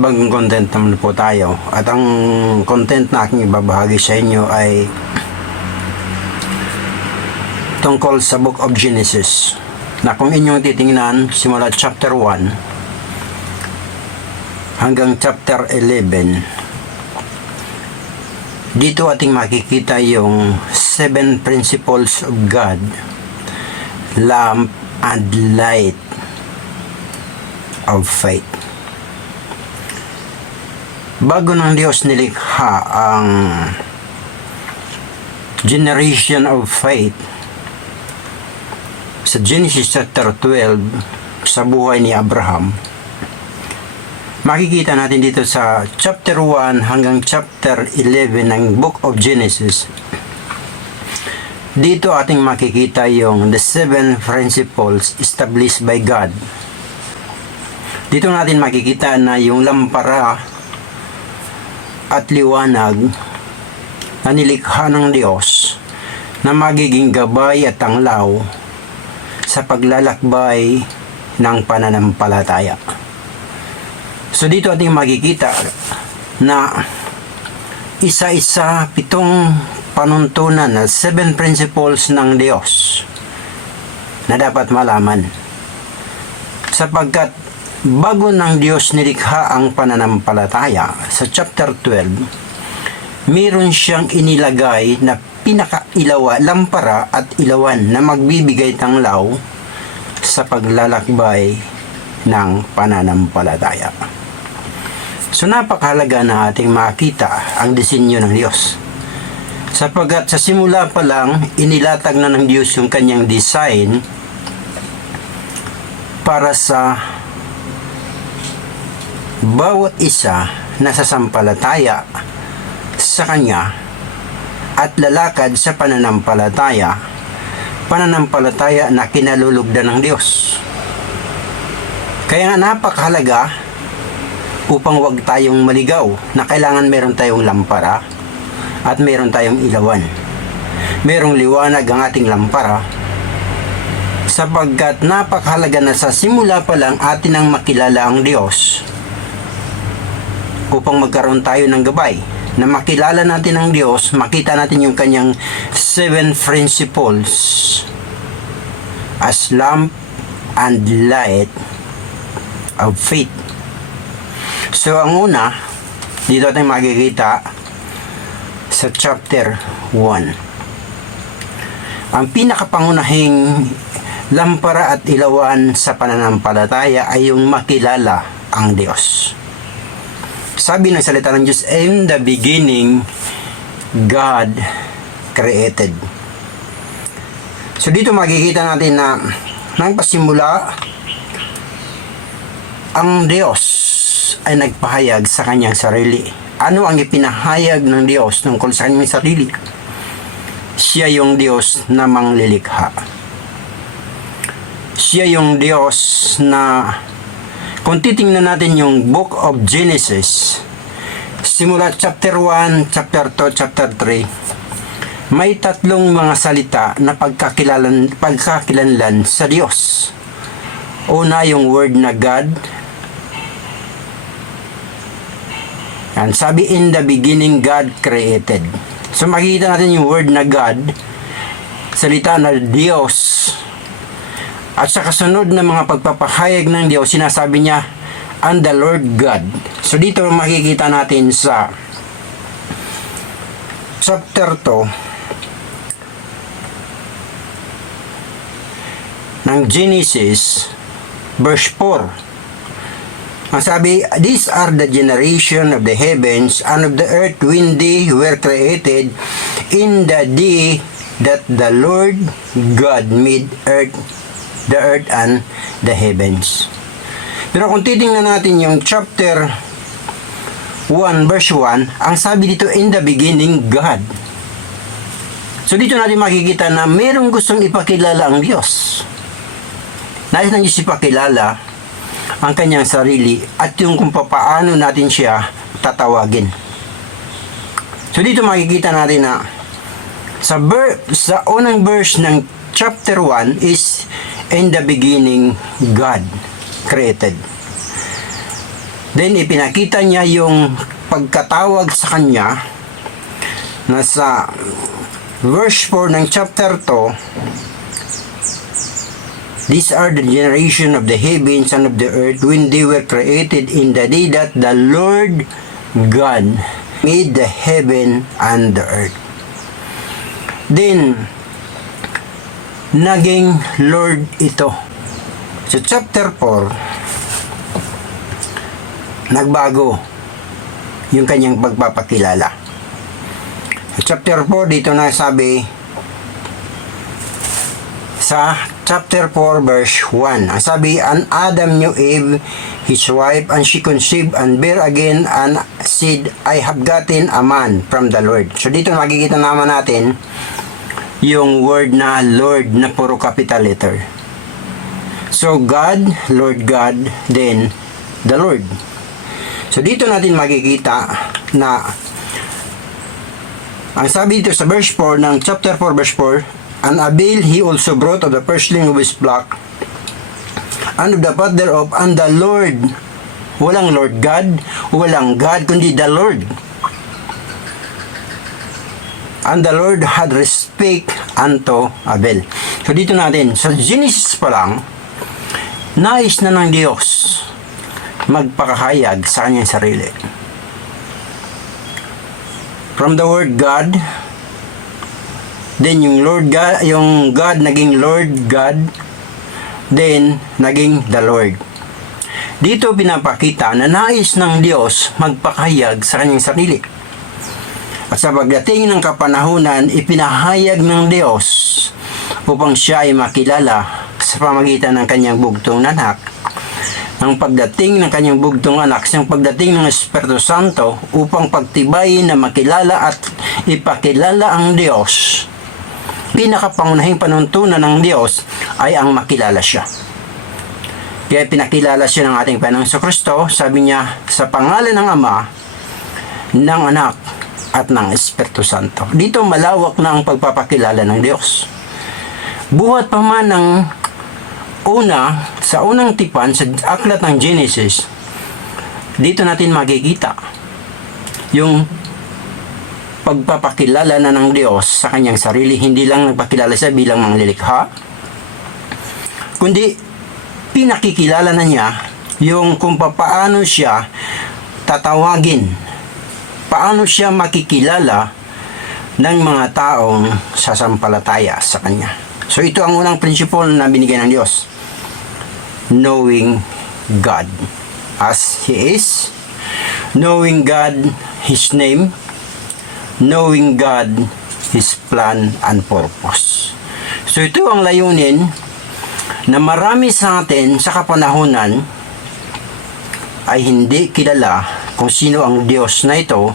bagong content naman po tayo. At ang content na aking ibabahagi sa inyo ay tungkol sa Book of Genesis, na kung inyong titingnan simula chapter 1 hanggang chapter 11, dito ating makikita yung 7 principles of God, lamp and light of faith. Bago ng Diyos nilikha ang generation of faith sa Genesis chapter 12 sa buhay ni Abraham, makikita natin dito sa chapter 1 hanggang chapter 11 ng Book of Genesis. Dito ating makikita yung the 7 principles established by God. Dito natin makikita na yung lampara at liwanag na nilikha ng Diyos na magiging gabay at tanglaw sa paglalakbay ng pananampalataya. So dito ating makikita na isa-isa 7 panuntunan na 7 principles ng Diyos na dapat malaman, sapagkat bago ng Diyos nilikha ang pananampalataya sa chapter 12, meron siyang inilagay na lampara at ilawan na magbibigay tanglaw sa paglalakbay ng pananampalataya. So napakahalaga na ating makita ang disenyo ng Diyos, sapagkat sa simula pa lang inilatag na ng Diyos yung kanyang design para sa bawat isa na sasampalataya sa Kanya at lalakad sa pananampalataya na kinalulugdan ng Diyos. Kaya nga napakahalaga upang wag tayong maligaw na kailangan meron tayong lampara at meron tayong ilawan. Merong liwanag ang ating lampara, sapagkat napakahalaga na sa simula pa lang atin ang makilala ang Diyos upang magkaroon tayo ng gabay, na makilala natin ang Diyos, makita natin yung kanyang 7 principles as lamp and light of faith. So ang una, dito natin makikita sa chapter 1. Ang pinakapangunahing lampara at ilawan sa pananampalataya ay yung makilala ang Diyos. Sabi ng salita ng Diyos, in the beginning, God created. So dito makikita natin na nang pasimula, ang Diyos ay nagpahayag sa kanyang sarili. Ano ang ipinahayag ng Diyos tungkol sa kanyang sarili? Siya yung Diyos na manglilikha. Siya yung Diyos na, kung titingnan natin yung Book of Genesis, simula chapter 1, chapter 2, chapter 3, may 3 mga salita na pagkakilanlan sa Diyos. Una, yung word na God. And sabi, in the beginning, God created. So makikita natin yung word na God, salita na Diyos. At sa kasunod na mga pagpapahayag ng Diyos, sinasabi niya, and the Lord God. So dito makikita natin sa chapter 2 ng Genesis, verse 4. Ang sabi, these are the generation of the heavens and of the earth when they were created in the day that the Lord God made the earth and the heavens. Pero kung titingnan natin yung chapter 1 verse 1, ang sabi dito, in the beginning, God. So dito natin makikita na mayroong gustong ipakilala ang Diyos. Nais ng Diyos ipakilala ang kanyang sarili at yung kung paano natin siya tatawagin. So dito makikita natin na sa unang verse ng chapter 1 is, in the beginning, God created. Then ipinakita niya yung pagkatawag sa kanya na sa verse 4 ng chapter 2, these are the generation of the heavens and of the earth when they were created in the day that the Lord God made the heaven and the earth. Then, naging Lord ito. Sa chapter 4, nagbago yung kanyang pagpapakilala. Sa chapter 4, dito na sabi, sa chapter 4 verse 1, ang sabi, and Adam knew Eve, his wife, and she conceived and bare again and said, I have gotten a man from the Lord. So dito makikita naman natin yung word na Lord na puro capital letter. So God, Lord God, then the Lord. So dito natin makikita na ang sabi dito sa verse 4 ng chapter 4 verse 4, and Abel he also brought of the firstling of his flock and of the fat thereof, and the Lord, walang Lord God, walang God, kundi the Lord. And the Lord had respect unto Abel. So dito natin, sa Genesis pa lang, nais na ng Diyos magpakahayag sa kanyang sarili. From the word God, then yung Lord God, yung God naging Lord God, then naging the Lord. Dito pinapakita na nais ng Diyos magpakahayag sa kanyang sarili. At sa pagdating ng kapanahunan, ipinahayag ng Diyos upang siya ay makilala sa pamagitan ng kanyang bugtong anak. Ang pagdating ng kanyang bugtong anak, ang pagdating ng Espiritu Santo upang pagtibayin na makilala at ipakilala ang Diyos. Pinakapangunahing panuntunan ng Diyos ay ang makilala siya. Kaya pinakilala siya ng ating Panginoong Kristo, sabi niya, sa pangalan ng Ama, ng Anak, at ng Espiritu Santo. Dito malawak na ang pagpapakilala ng Diyos. Buhat pa man ng sa unang tipan, sa aklat ng Genesis, dito natin makikita yung pagpapakilala na ng Diyos sa kanyang sarili. Hindi lang nagpakilala siya bilang manglilikha, kundi pinakikilala na niya yung kung paano siya tatawagin, paano siya makikilala ng mga taong sasampalataya sa kanya. So ito ang unang principle na binigay ng Diyos. Knowing God as He is, knowing God, His name, knowing God, His plan and purpose. So ito ang layunin na marami sa atin sa kapanahunan ay hindi kilala kung sino ang Diyos na ito,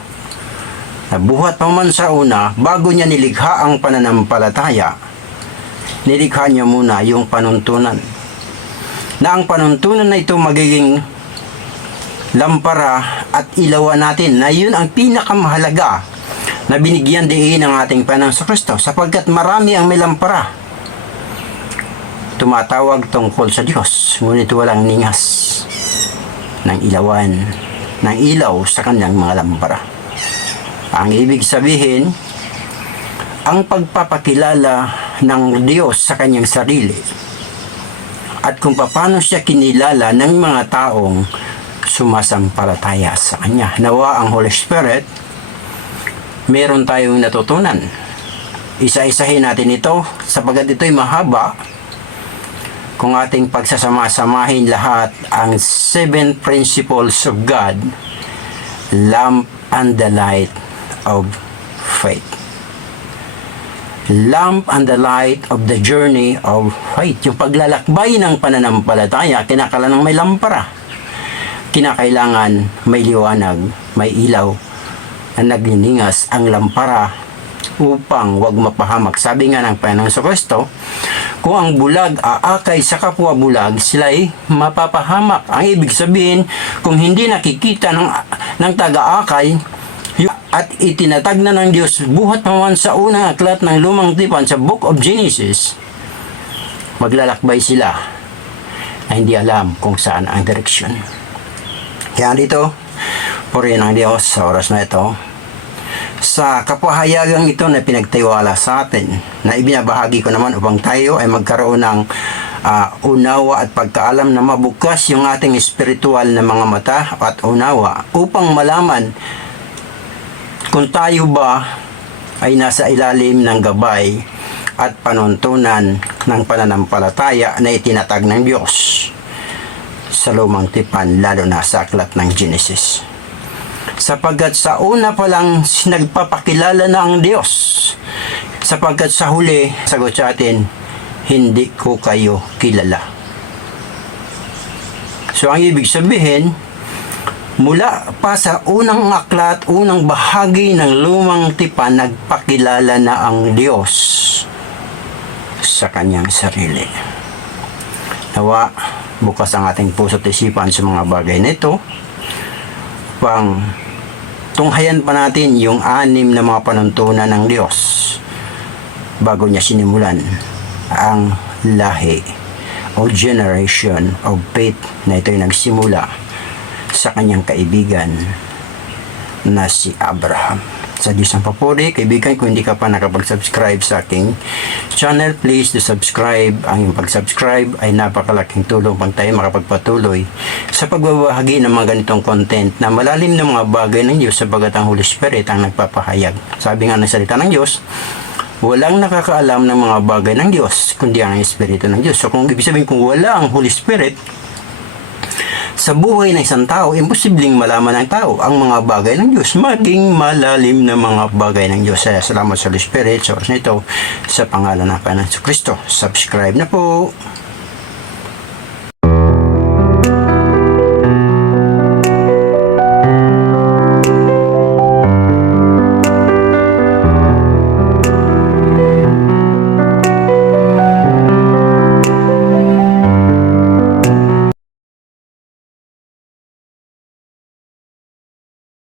na buhat pa man sa una, bago niya nilikha ang pananampalataya, nilikha niya muna yung panuntunan. Na ang panuntunan na ito magiging lampara at ilawan natin, na yun ang pinakamahalaga na binigyan diin ng ating Panginoong Kristo, sapagkat marami ang may lampara, tumatawag tungkol sa Diyos, ngunit walang ningas ng ilawan, ng ilaw sa kanyang mga lampara. Ang ibig sabihin, ang pagpapakilala ng Diyos sa kanyang sarili at kung paano siya kinilala ng mga taong sumasampalataya sa kanya. Nawa ang Holy Spirit, meron tayong natutunan. Isa-isahin natin ito sapagkat ito'y mahaba. Kung ating pagsasama-samahin lahat ang 7 principles of God, lamp and the light of faith. Lamp and the light of the journey of faith. Yung paglalakbay ng pananampalataya, kinakailangan may lampara. Kinakailangan may liwanag, may ilaw na nagliningas ang lampara upang wag mapahamak. Sabi nga ng Panginoong Kristo, kung ang bulag aakay sa kapwa bulag, sila'y mapapahamak. Ang ibig sabihin, kung hindi nakikita ng taga-akay, at itinatag na ng Diyos buhat paman sa unang aklat ng lumang tipan sa Book of Genesis, maglalakbay sila na hindi alam kung saan ang direksyon. Kaya dito, purihin ang Diyos sa oras na ito. Sa kapahayagang ito na pinagtiwala sa atin, na ibinabahagi ko naman upang tayo ay magkaroon ng unawa at pagkaalam na mabukas yung ating espiritual na mga mata at unawa upang malaman kung tayo ba ay nasa ilalim ng gabay at panuntunan ng pananampalataya na itinatag ng Diyos sa lumang tipan, lalo na sa aklat ng Genesis. Sapagkat sa una pa lang nagpapakilala na ang Diyos, sapagkat sa huli, sagot sa atin, hindi ko kayo kilala. So ang ibig sabihin, mula pa sa unang aklat, unang bahagi ng lumang tipan, nagpakilala na ang Diyos sa kanyang sarili. Nawa, bukas ang ating puso at isipan sa mga bagay nito upang tunghayan pa natin yung 6 na mga panuntunan ng Diyos bago niya sinimulan ang lahi o generation of faith na ito'y nagsimula sa kanyang kaibigan na si Abraham. Sa Diyos ang papuri, kaibigan, kung hindi ka pa nakapag-subscribe sa aking channel, please do subscribe. Ang yung pag-subscribe ay napakalaking tulong pang tayo makapagpatuloy sa pagbabahagi ng mga ganitong content na malalim na mga bagay ng Diyos, sapagat ang Holy Spirit ang nagpapahayag. Sabi nga ng salita ng Diyos, walang nakakaalam ng mga bagay ng Diyos kundi ang Espiritu ng Diyos. So kung ibig sabihin, kung wala ang Holy Spirit sa buhay ng isang tao, imposibleng malaman ng tao ang mga bagay ng Diyos, maging malalim na mga bagay ng Diyos. Salamat sa Holy Spirit sa oras na ito, sa pangalan ng Panginoon Kristo. Subscribe na po.